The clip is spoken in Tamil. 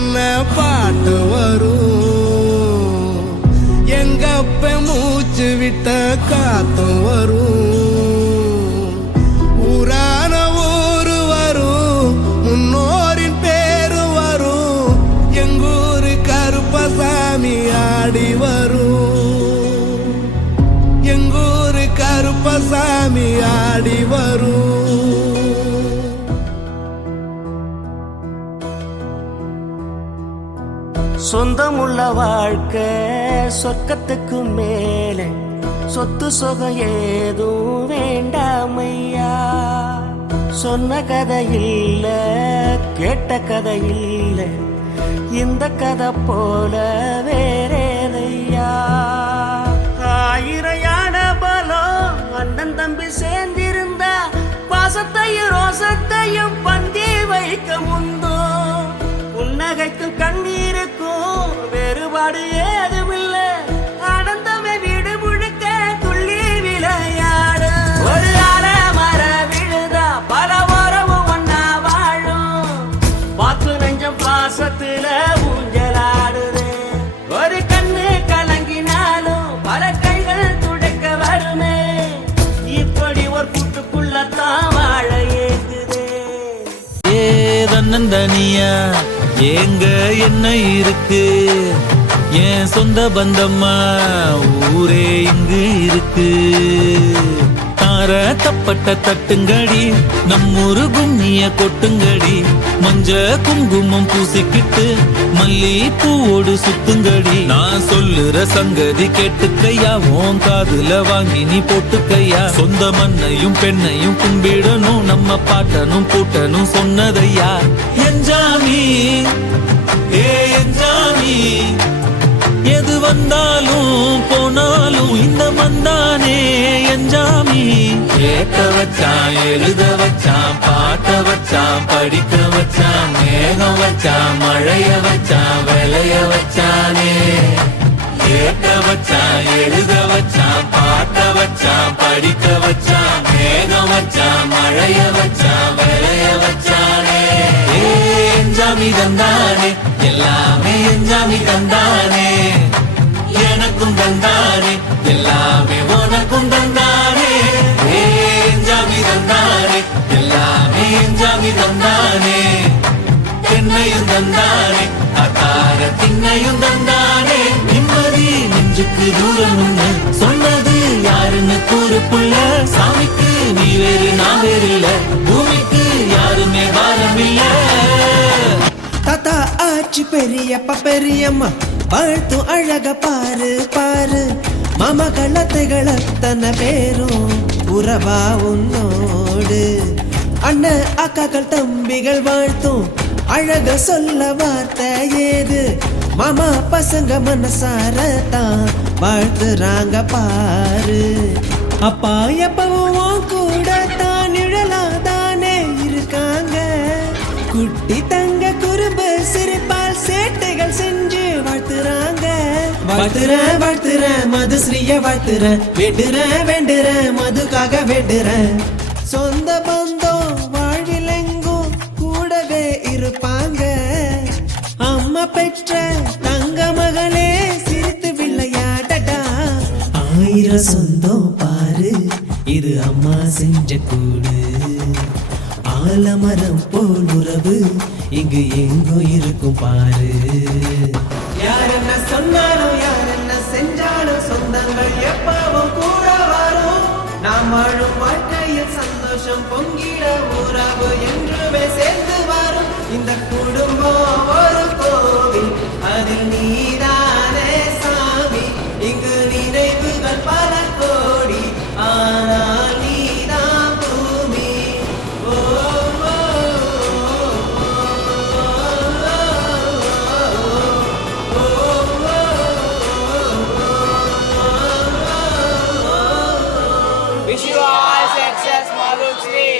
சொன்ன பாட்டு வரும், எங்கப்ப மூச்சு விட்ட காத்தும் வரும். ஊரான ஊரு வரும், முன்னோரின் பேரு வரும், எங்கூரு கருப்பசாமி ஆடி வரும், எங்கூரு கருப்பசாமி ஆடி வரும். சொந்தமுள்ள வாழ்க்கை சொர்க்கத்துக்கு மேலே, சொத்து சொகம் ஏதும் வேண்டாமையா. சொன்ன கதை இல்ல, கேட்ட கதை இல்ல, இந்த கதை போல வேறேதையா. ஆயிரம் யானை பலம் அண்ணன் தம்பி சேர்ந்திருந்தா, பாசத்தையும் ரோசத்தையும் பந்தி வைக்க முந்தோ. புன்னகைக்கும் கண்ணீருக்கும் வேறுபாடு ஏதுமில்ல, அடந்தவை வீடு முழுக்க துள்ளி விளையாடு. ஒரு மர விழுதா பல உறவும் ஒன்னா வாழும், வாக்கு நெஞ்சம் பாசத்துல ஊஞ்சலாடுது. ஒரு கண்ணு கலங்கினாலும் பல கைகள் துடைக்க வருமே, இப்படி ஒரு கூட்டுக்குள்ளத்தான் வாழ ஏங்குதே. தன்னந்தனியா ஏங்க என்ன இருக்கு, என் சொந்த பந்தம்மா ஊரே இங்கு இருக்கு. தார தப்பட்ட தட்டுங்கடி, நம்மூரு கும்மிய கொட்டுங்கடி, மஞ்ச குங்குமம் பூசிக்கிட்டு மல்லி பூவோடு சுத்துங்கடி. நான் சொல்லுற சங்கதி கேட்டுக்கையா, உன் காதுல வாங்கி நீ போட்டுக்கையா. சொந்த மண்ணையும் பெண்ணையும் கும்பிடணும், நம்ம பாட்டனும் பூட்டனும் சொன்னதையா. என்ஜாமி ஏ என்ஜாமி, எது வந்தாலும் போனாலும் இந்த மந்தானே என்ஜாமி. கேட்க வச்சான், எழுத வச்சான், பாட்ட வச்சான், படிக்க வச்சான், மேகம் வச்சான், மழைய வச்சான், விளைய வச்சானே. கேட்க வச்சான், எழுத வச்சான், பாட்ட வச்சான், படிக்க வச்சான், மேகம் வச்சான், மழைய வச்சான், விளைய வச்சானே. என்ஜாமி தந்தானே, எல்லாமே என்ஜாமி தந்தானே. எனக்கும் தந்தானே, எல்லாமே உனக்கும் தந்தானே. என்ஜாமி தந்தானே, எல்லாமே என்ஜாமி தந்தானே. தென்னையும் தந்தானே, அத்தார திண்ணையும் தந்தானே. நிம்மதி நெஞ்சுக்கு தூரம்னு சொன்னது யாருன்னு கூறுப்புள்ள. சாமிக்கு நீ வேறு நான் வேறு இல்ல, பூமிக்கு யாருமே பாரம் இல்ல. தாத்தா ஆச்சு பெரியப்பா பெரியம்மா வாழ்த்தும் அழக பாரு பாரு. மாமகளத்தைகள் அத்தனை பேரும் உறவா உன்னோடு. அண்ணன் அக்காக்கள் தம்பிகள் வாழ்த்தும் அழக சொல்ல வார்த்தை ஏது. மாமா பசங்க மனசார தான் வாழ்த்துறாங்க பாரு. அப்பா எப்பவும் கூட தான் நிழலாதானே இருக்காங்க. குட்டி தங்க குறும்பு சிரிப்பால் சேட்டைகள் செஞ்சு வாழ்த்துறாங்க. வாழ்த்துறேன் வாழ்த்துறேன் மதுஸ்ரீய வாழ்த்துறேன், வேண்டுறேன் வேண்டுறேன் மதுக்காக வேண்டுறேன். சொந்த பந்தம் வாழ்வில் எங்கும் கூடவே இருப்பாங்க. அம்மா பெற்ற தங்க மகளே சிரித்து விளையாடடா. ஆயிரம் சொந்தம் பாரு, இது அம்மா செஞ்ச கூடு. ஆலமரம் போல் உறவு இங்கு எங்கோ இருக்கும் பாரு. யார் என்ன சொன்னாலும் யார் என்ன செஞ்சாலும் சொந்தங்கள் எப்பவும் கூட வரும். நாம் வாழும் வாழ்க்கையில் சந்தோஷம் பொங்கிட உறவு என்றுமே சேர்ந்து வரும். இந்த குடும்பம் ஒரு கோவில், அதில் நீதானே சாமி. இங்கு நினைவுகள் பல கோடி, ஆனால் நீதான் பூமி. Wish you all success, Madhu Sri.